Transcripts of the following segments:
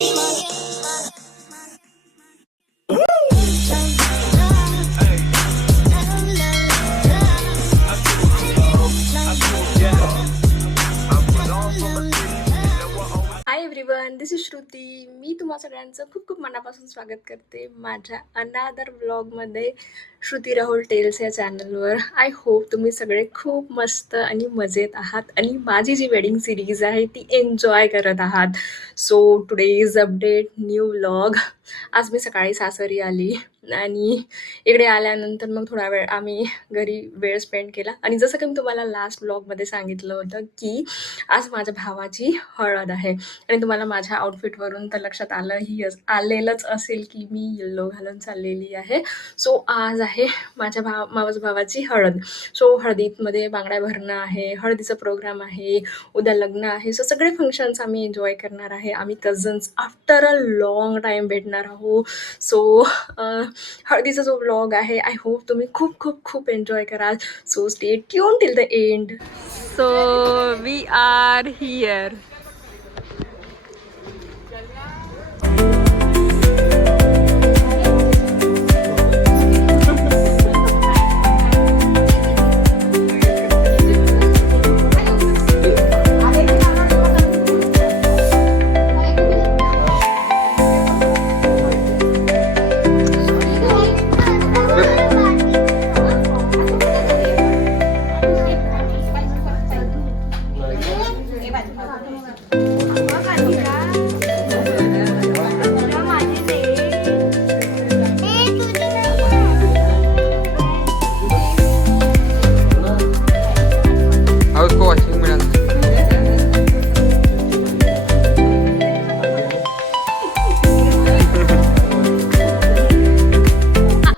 High everyone, this is Shruti. मी तुम्हा सगळ्यांचं खूप खूप मनापासून स्वागत करते माझ्या अनदर व्लॉगमध्ये, श्रुती राहुल टेल्स या चॅनलवर. आय होप तुम्ही सगळे खूप मस्त आणि मजेत आहात आणि माझी जी वेडिंग सिरीज आहे ती एन्जॉय करत आहात. So today is update new vlog. आज मी सकाळी सासरी आली आणि इकडे आल्यानंतर मग थोडा वेळ आम्ही घरी वेळ स्पेंड केला. आणि जसं की मी तुम्हाला लास्ट व्लॉगमध्ये सांगितलं होतं की आज माझ्या भावाची हळद आहे आणि तुम्हाला माझ्या आउटफिटवरून तर लक्षात आलेलंच असेल की मी येल्लो घालून चाललेली आहे. सो आज आहे माझ्या भावाची हळद. सो हळदीमध्ये बांगड्या भरणं आहे, हळदीचा प्रोग्राम आहे, उद्या लग्न आहे. सो सगळे फंक्शन्स आम्ही एन्जॉय करणार आहे. आम्ही cousins after a long time भेटणार आहोत. सो हळदीचा जो व्लॉग आहे आय होप तुम्ही खूप खूप खूप एन्जॉय कराल. So stay tuned till the end. So we are here.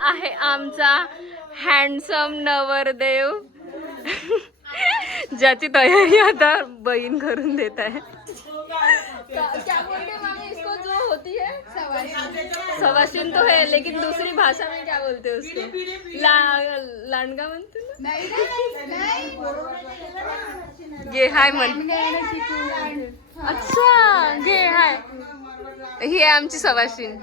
आहे आमचा हँडसम नवरदेव ज्याची तयारी आता बहीण करून देत आहे. इसको जो होती है सवाशिन तो है, लेकिन दूसरी भाषा में क्या बोलते हैं उसको? लांडगा म्हणते ना. गे हाय म्हण. अच्छा गे हाय. ही आहे आमची सवाशिन.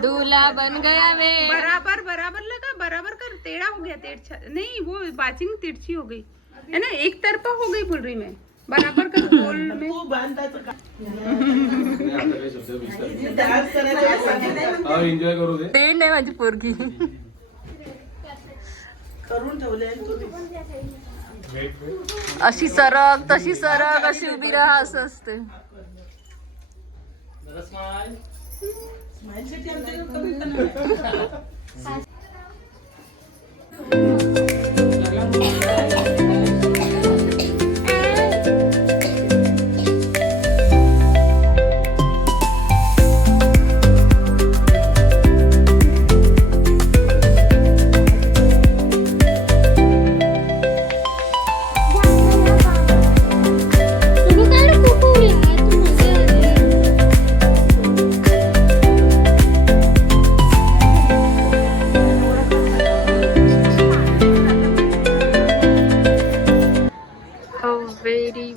दूल्हा बन गया वे. बराबर बराबर लगा, बराबर कर. टेढ़ा हो गया, नहीं वो बाचिंग तिरछी हो गई है ना, एक तरफा हो गई बोल रही मैं. बराबर कर गोल में. एन्जॉय करू दे. ते नाही माझी पोरगी. करून ठेवले. अशी सरक तशी सरक, अशी उभी राहा, असं असते.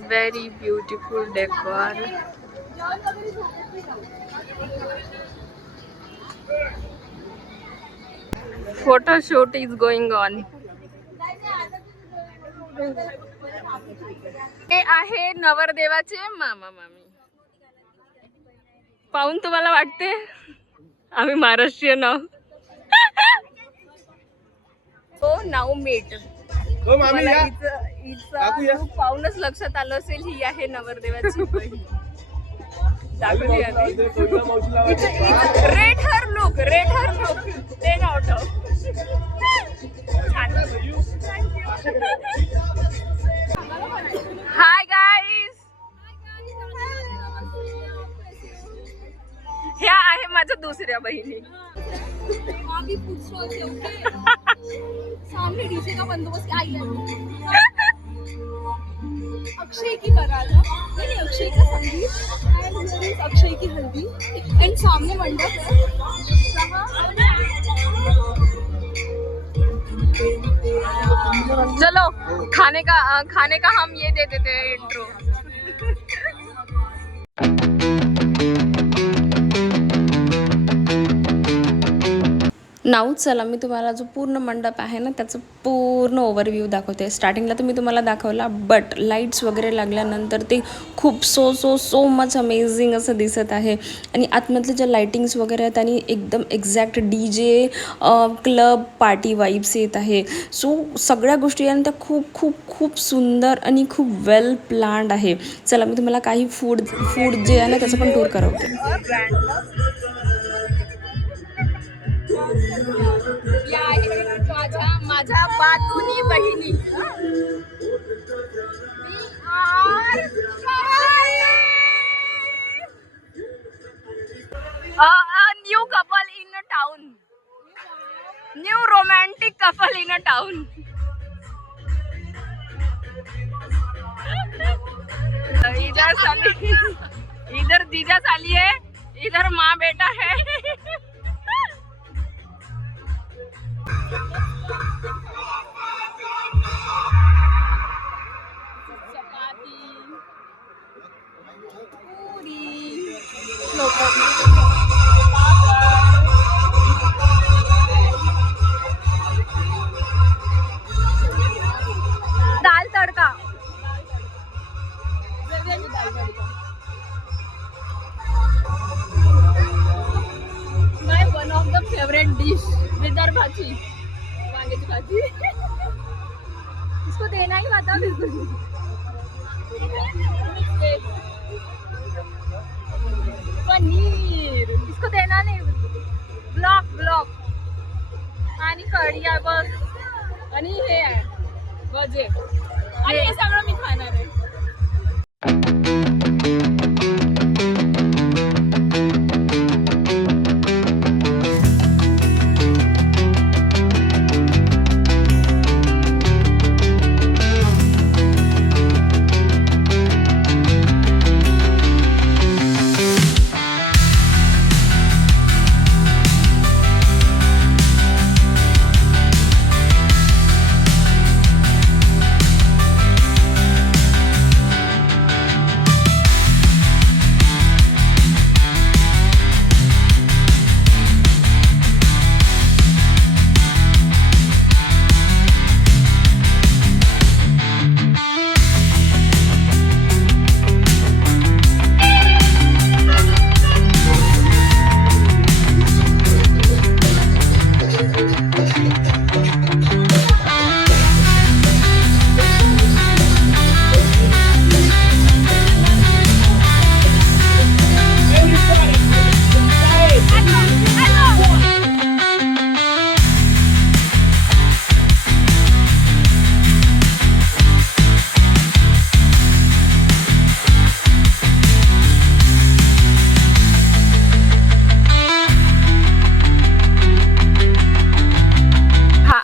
Very beautiful decor. Photo shoot is going on. हे आहे नवरदेवाचे मामा मामी. पाहून तुम्हाला वाटते आम्ही महाराष्ट्रीयन आहोत. हो नाव मीट. पाहूनच लक्षात आलं असेल ही आहे नवरदेवाची बहीण. दाखवली red her look 10 out of. Hi guys, ह्या आहे माझ्या दुसऱ्या बहिणी. आपने डीजे का बंदोबस्त किया अक्षय की बारात नहीं अक्षय का संगीत एंड अक्षय की हल्दी एंड सामने मंडप है चलो खाने का हम ये दे देते हैं इंट्रो नाऊ चला मी तुम्हाला जो पूर्ण मंडप आहे ना त्याचं पूर्ण ओव्हरव्ह्यू दाखवते. स्टार्टिंगला तर मी तुम्हाला दाखवला बट लाईट्स वगैरे लागल्यानंतर ते खूप सो मच अमेझिंग असं दिसत आहे. आणि आतमधले ज्या लाईटिंग्स वगैरे आहेत आणि एकदम exact DJ club party vibes येत आहे. सो सगळ्या गोष्टी आहेत त्या खूप खूप खूप सुंदर आणि खूप वेल प्लॅन्ड आहे. चला मी तुम्हाला काही फूड जे आहे ना त्याचं पण टूर करवते. या माझ्या बातुनी बहिणी new couple in a town new romantic couple in a town इधर जीजा साली है इधर माँ बेटा है चपाती पूरी दाल तड़का my one of the favourite dish विदर्भाची वांग्याची भाजी इसको देना ही बता बिल्कुल पनीर इसको देना नहीं ब्लॉक आणि कढी आहे बस आणि हे आहे भजे आणि हे सगळं मी खाणार आहे.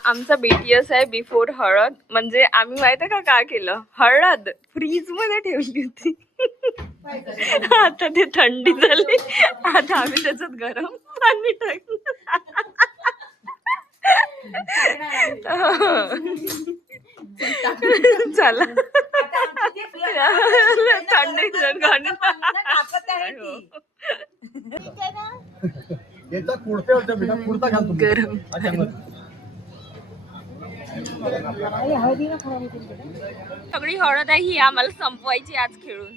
आमचा BTS आहे बिफोर हळद म्हणजे आम्ही माहिती आहे का केलं हळद फ्रीज मध्ये ठेवली होती आता ते थंडी झाली आता आम्ही त्याच्यात गरम पाणी टाकलं चला थंडी गरम सगळी हळद आहे ही आम्हाला संपवायची आज खेळून.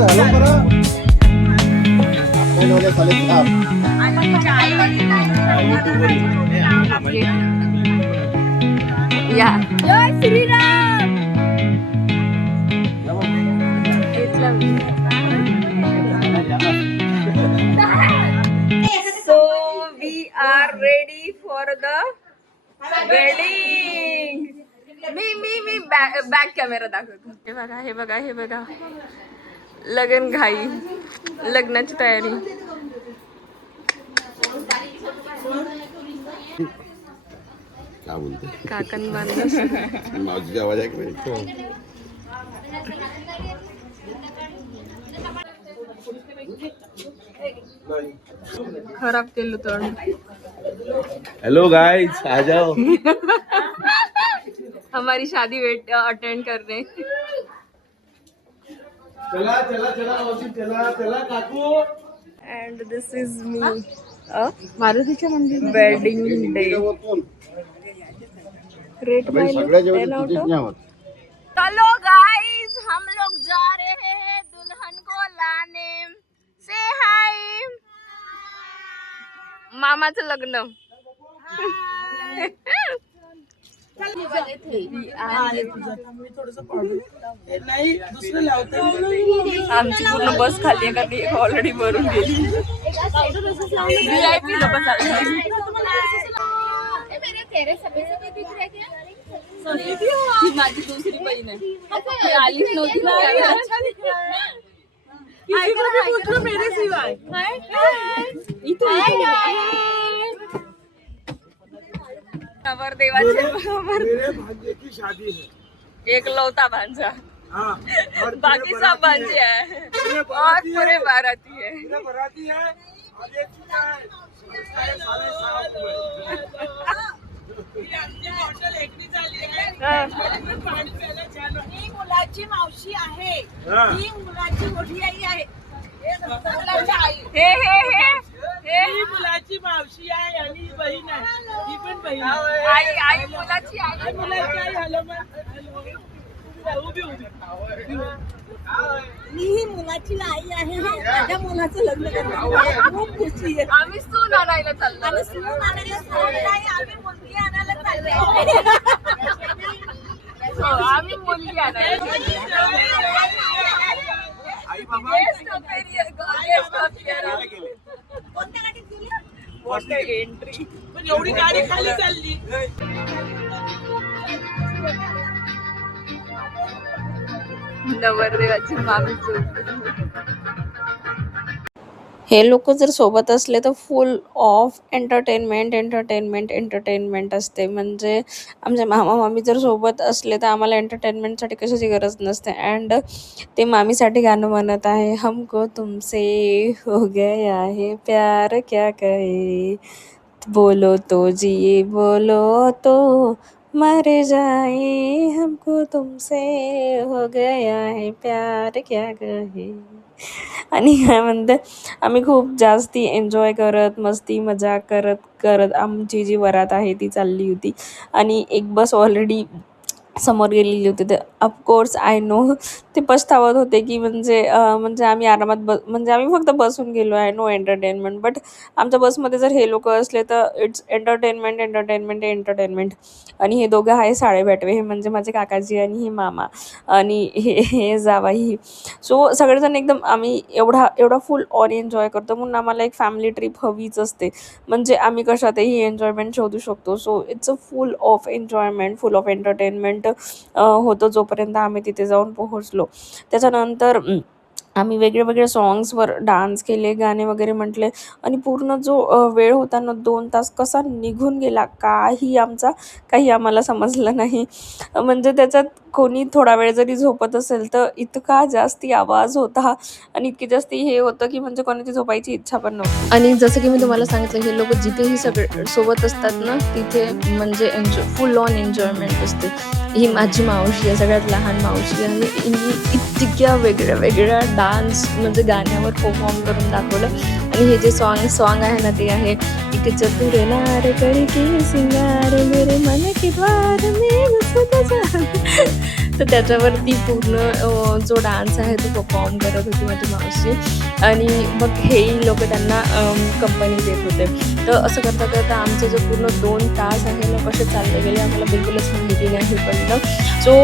या जय Shriram. So we are ready for the wedding. मी बॅक कॅमेरा दाखवतो. हे बघा लगन घाई, लग्नाची तयारी. क्या बोलते काकण बांधलं. मावशी का आवाज आहे की नाही खराब केलं तोंड. हेलो गाइस आ जाओ. हमारी शादी अटेंड करने. चला काकू. And this is me. मारुतीच्या मंदिर वेडिंग डे. रेट चलो गाइस, हम लोग जा रहे हैं दुल्हन को लाने. से हाय. मामाचं लग्न. आमची पूर्ण बस खाली आहे कारण ऑलरेडी भरून गेली. VIP लोक माझी दुसरी बहीण आहे. आलीच नव्हती देवाचे भाग्य की शादी है. एक लौता भांजा. हाँ, और बाकी सब भांजे है और पूरे बाराती है. बराती है और ये चीज़ है. सारे साल हुए. ही मुलाची मावशी आहे. हा. ही मुलाची मोठी आई आहे. हे ही मुलाची मावशी आहे आणि ही बहीण आहे. ही पण बहीण आहे. आई मुलाची आई. मुलाची आई हॅलो उभी ही मुलाची आई आहे. माझ्या मुलाचं लग्न करणार खूप खुशी आहे. आम्ही सून आणायला चाललो. आम्ही सून आणायला चाललोय. आम्ही मुलगी आणायला चाललोय. आम्ही मुलगी आणायला. कोणत्या गाडीत गेली? एंट्री. पण एवढी गाडी खाली चालली. नवरदेवाची मामी झोपली. हे लोक जर सोबत असले तर फुल ऑफ एंटरटेनमेंट असते. म्हणजे आमचे मामा मामी जर सोबत असले तर आम्हाला एंटरटेनमेंटसाठी कशाची गरज नसते. अँड ते मामीसाठी गाणं म्हणत आहे. हमको तुमसे हो गया है प्यार क्या कहे, बोलो तो जिए बोलो तो मर जाए, हमको तुमसे हो गया है प्यार क्या कहे. आणि काय म्हणते, आम्ही खूप जास्ती एन्जॉय करत मस्ती मजा करत आमची जी वरात आहे ती चालली होती. आणि एक बस ऑलरेडी समोर गेलेली होती. तर ऑफकोर्स आय नो ते पछतावत होते की म्हणजे आम्ही आरामात म्हणजे आम्ही फक्त बसून गेलो आहे. No entertainment. बट आमच्या बसमध्ये जर हे लोक असले तर इट्स एंटरटेनमेंट. आणि हे दोघं आहे साडे भेटवे. हे म्हणजे माझे काकाजी आणि हे मामा आणि हे जावाई. सो सगळेजण एकदम आम्ही एवढा फुल ऑन एन्जॉय करतो. म्हणून आम्हाला एक फॅमिली ट्रिप हवीच असते. म्हणजे आम्ही कशातही एन्जॉयमेंट शोधू शकतो. So it's a full of enjoyment, full of entertainment होतं जोपर्यंत आम्ही तिथे जाऊन पोहोचलो. त्याच्यानंतर आम्ही वेगळे सॉंग्सवर डान्स केले, गाणे वगैरे म्हटले. आणि पूर्ण जो वेळ होता ना 2 तास कसा निघून गेला काही आम्हाला समजलं नाही. म्हणजे त्याच्यात कोणी थोडा वेळ जरी झोपत असेल तर इतका जास्ती आवाज होता आणि इतकी जास्ती हे होतं की म्हणजे कोणाची झोपायची इच्छा पण नव्हती. आणि जसं की मी तुम्हाला सांगितलं हे लोक जिथेही सगळे सोबत असतात ना तिथे म्हणजे फुल ऑन एन्जॉयमेंट असते. ही माझी मावशी आहे, सगळ्यात लहान मावशी आहे. इतक्या वेगळ्या डान्स म्हणजे गाण्यावर परफॉर्म करून दाखवलं. आणि हे जे सॉन्ग आहे ना ते आहे एक चतुरनार करके सिंगार मेरे मन के द्वार में तर त्याच्यावरती पूर्ण जो डान्स आहे तो परफॉर्म करत होती माझी मावशी. आणि मग हेही लोक त्यांना कंपनी देत होते. तर असं करता करता आमचं जो पूर्ण 2 तास आहे ना कसे चालले गेले आम्हाला बिलकुलच माहिती नाही पडलं. सो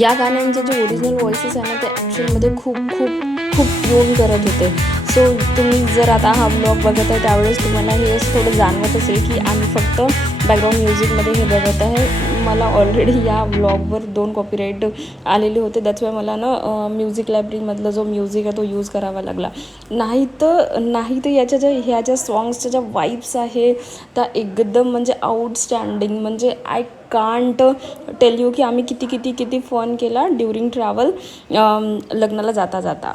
या गाण्यांचे जे ओरिजिनल व्हॉइसेस आहे ना ते ॲक्च्युअलमध्ये खूप खूप खूप ट्यून करत होते. सो तुम्ही जर आता हा ब्लॉग बघत आहे त्यावेळेस तुम्हाला हे असं थोडं जाणवत असेल की आम्ही फक्त बॅकग्राऊंड म्युझिकमध्ये हे बघत आहे. मला ऑलरेडी या ब्लॉगवर 2 कॉपीराईट आलेले होते. दॅट्स वाय मला ना म्युझिक लायब्ररीमधला जो म्युझिक आहे तो यूज करावा लागला. नाही तर ह्या ज्या सॉंग्सच्या ज्या वाईब्स आहे त्या एकदम म्हणजे आउटस्टँडिंग. म्हणजे आय कांट टेल यू की आम्ही किती फन केला ड्युरिंग ट्रॅव्हल लग्नाला जाता जाता.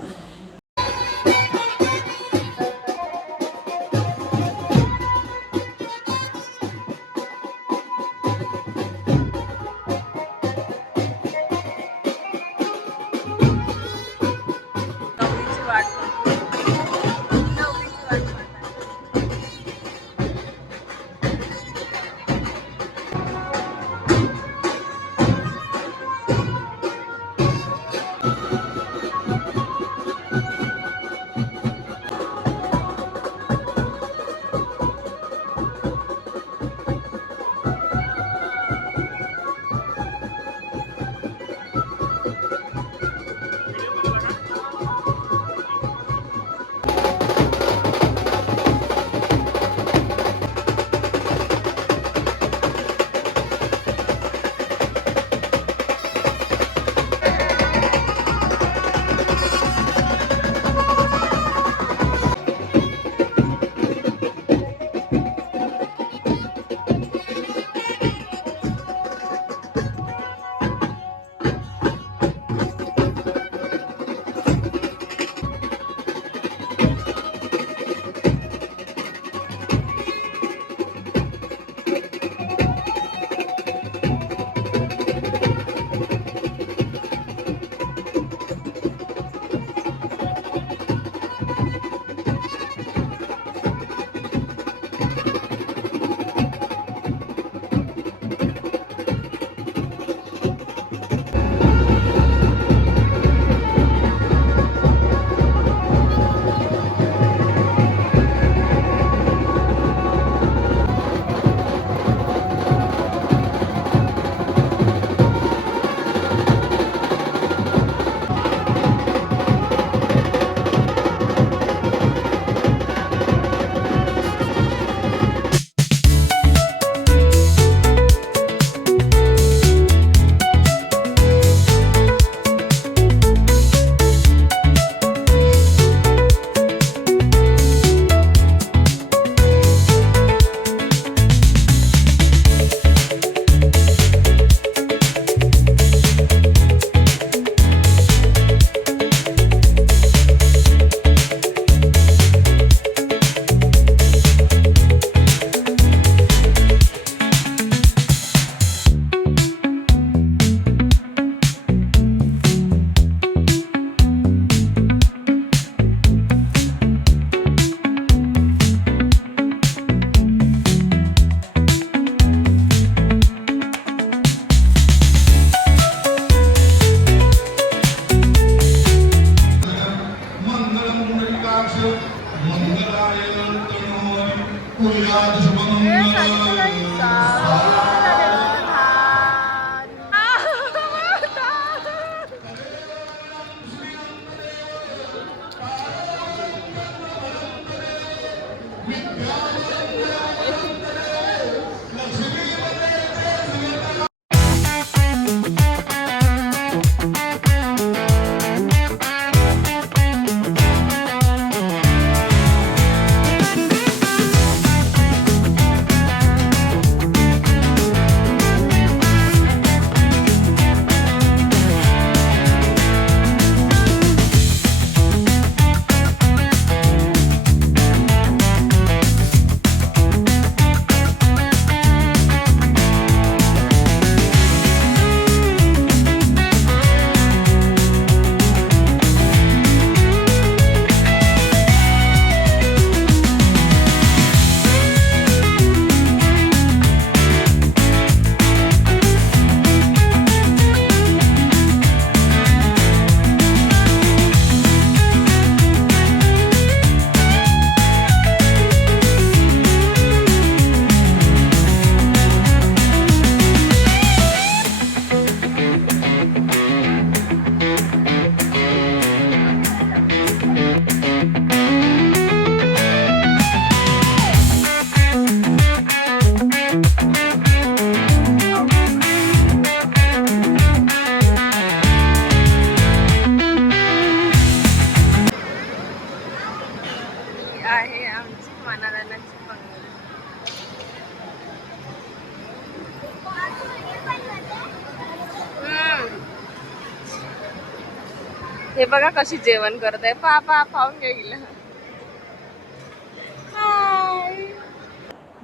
हे बघा कशी जेवण करत आहे. पापा पाहून गेलं.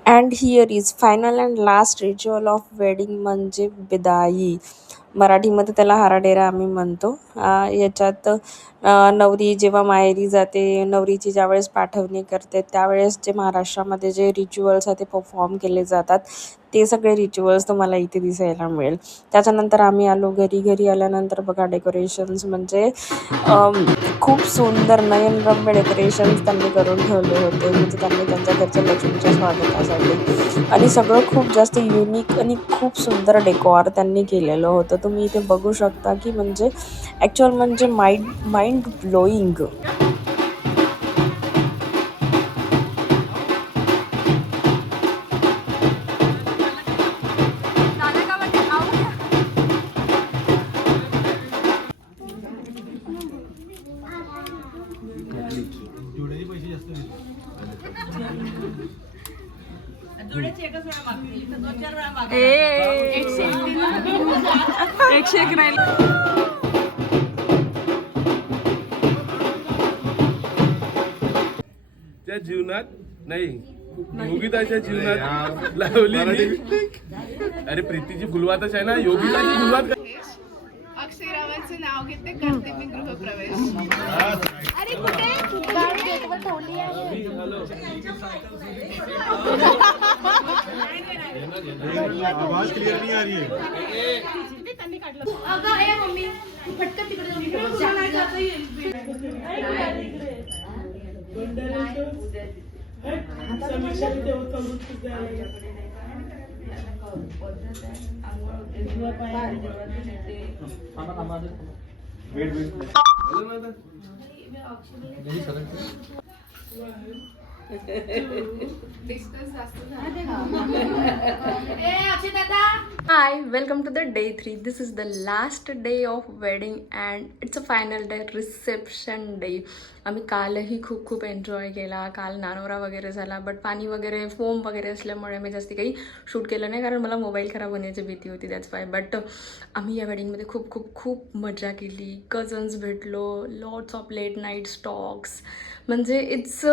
And here is final and last ritual of wedding म्हणजे विदाई. मराठीमध्ये त्याला हाराडेरा आम्ही म्हणतो. याच्यात नवरी जेव्हा माहेरी जाते, नवरीची ज्यावेळेस पाठवणी करते त्यावेळेस जे महाराष्ट्रामध्ये जे रिच्युअल्स आहेत ते परफॉर्म केले जातात ते सगळे रिच्युअल्स तुम्हाला इथे दिसायला मिळेल. त्याच्यानंतर आम्ही आलो घरी. घरी आल्यानंतर बघा डेकोरेशन्स म्हणजे खूप सुंदर नयनरम्य डेकोरेशन्स त्यांनी करून ठेवले होते. म्हणजे त्यांनी त्यांच्या घरच्या लक्ष्मीच्या स्वागतासाठी आणि सगळं खूप जास्त युनिक आणि खूप सुंदर डेकोर त्यांनी केलेलं होतं. तुम्ही इथे बघू शकता की म्हणजे ॲक्च्युअल म्हणजे माइंड ब्लोईंग. एकशे एक राहील. त्या जीवनात नाही योगिताच्या जीवनात लावली मी. अरे प्रीतीची फुलवातच आहे ना, योगिताची फुलवात. अक्षयरावांचं नाव घेते करते मी गृहप्रवेश. अरे कुठे गाडी गेटवर ठेवली आहे. आवाज क्लियर नहीं आ रही है. अगं ए मम्मी फटकन तिकडे Hi, welcome to the day 3. This is the last day of wedding and it's a final day, reception day. आम्ही कालही खूप एन्जॉय केला. काल नानोरा वगैरे झाला, बट पाणी वगैरे फोम वगैरे असल्यामुळे मी जास्ती काही शूट केलं नाही, कारण मला मोबाईल खराब होण्याची भीती होती. That's why. बट आम्ही या वेडिंगमध्ये खूप मजा केली. कझन्स भेटलो, lots of late night stocks. म्हणजे इट्स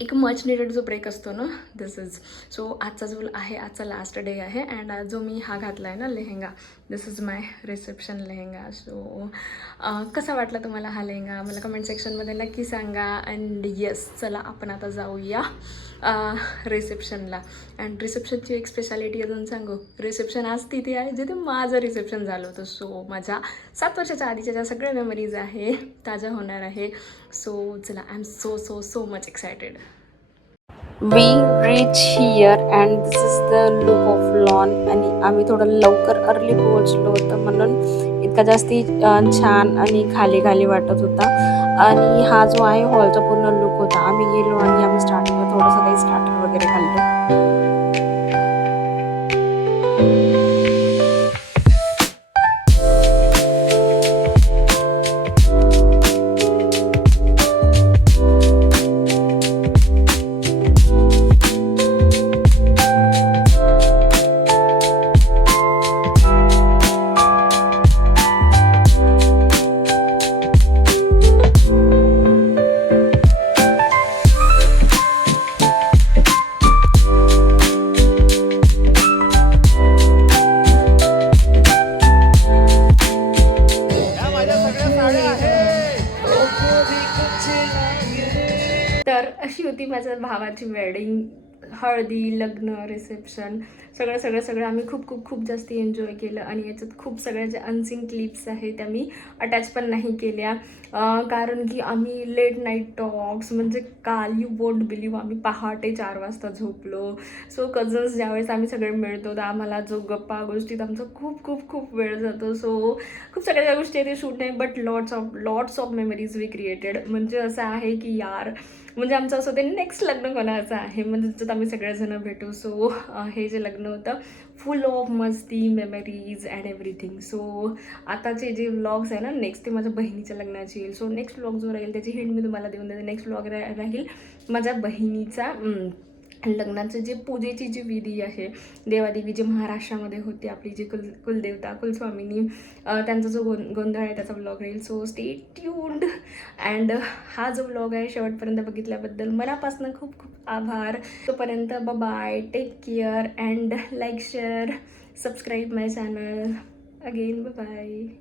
एक मच निडेड जो ब्रेक असतो ना, दिस इज. सो आजचा जो आहे, आजचा लास्ट डे आहे. अँड आज जो मी हा घातला आहे ना lehenga, this is my reception lehenga. So कसा वाटला तुम्हाला हा लेहेंगा मला कमेंट सेक्शनमध्ये नक्की सांगा. अँड येस, चला आपण आता जाऊया रिसेप्शनला. अँड रिसेप्शनची एक स्पेशालिटी अजून सांगू. रिसेप्शन आज तिथे आहे जिथे माझं रिसेप्शन झालं होतं. सो माझ्या 7 वर्षाच्या आधीच्या ज्या सगळ्या मेमरीज आहे ताज्या होणार आहे. सो चला, I am so much excited. We reach here and this is the look of lawn. आणि आम्ही थोडं लवकर अर्ली पोहोचलो होतं म्हणून इतका जास्ती छान आणि खाली वाटत होता. आणि हा जो आहे हॉलचा पूर्ण लुक होता. आम्ही गेलो आणि आम्ही स्टार्टिंगला थोडंसं काही स्टार्टर वगैरे खाल्लं. तर अशी होती माझ्या भावाची वेडिंग. हळदी, लग्न, रिसेप्शन सगळं आम्ही खूप जास्ती एन्जॉय केलं. आणि याच्यात खूप सगळ्या ज्या अनसीन क्लिप्स आहेत त्या मी अटॅच पण नाही केल्या, कारण की आम्ही लेट नाईट टॉक्स म्हणजे काल यू वोंट बिलीव्ह आम्ही पहाटे 4 वाजता झोपलो. सो कझन्स ज्यावेळेस आम्ही सगळे मिळतो तर आम्हाला जो गप्पा गोष्टीत आमचा खूप वेळ जातो. सो खूप सगळ्या ज्या गोष्टी आहेत ते शूट नाही, but lots of memories we created. म्हणजे असं आहे की यार, म्हणजे आमचं असं ते नेक्स्ट लग्न कोणाचं आहे म्हणजे ज्याच्यात आम्ही सगळेजण भेटू. सो हे जे लग्न होतं फुल ऑफ मस्ती, मेमरीज अँड एव्हरीथिंग. सो आताचे जे व्लॉग्स आहे ना नेक्स्ट, ते माझ्या बहिणीच्या लग्नाची येईल. सो नेक्स्ट व्लॉग जो राहील त्याची हिंट मी तुम्हाला देऊन देते. नेक्स्ट व्लॉग राहील माझ्या बहिणीचा लग्नाचं जे पूजेची जी विधी आहे, देवादेवी जे महाराष्ट्रामध्ये होते, आपली जी कुलदेवता कुलस्वामिनी, त्यांचा जो गोंधळ आहे त्याचा व्लॉग राहील. So stay tuned. अँड हा जो व्लॉग आहे शेवटपर्यंत बघितल्याबद्दल मनापासून खूप खूप आभार. तोपर्यंत bye, take care and like share subscribe my channel again. Bye.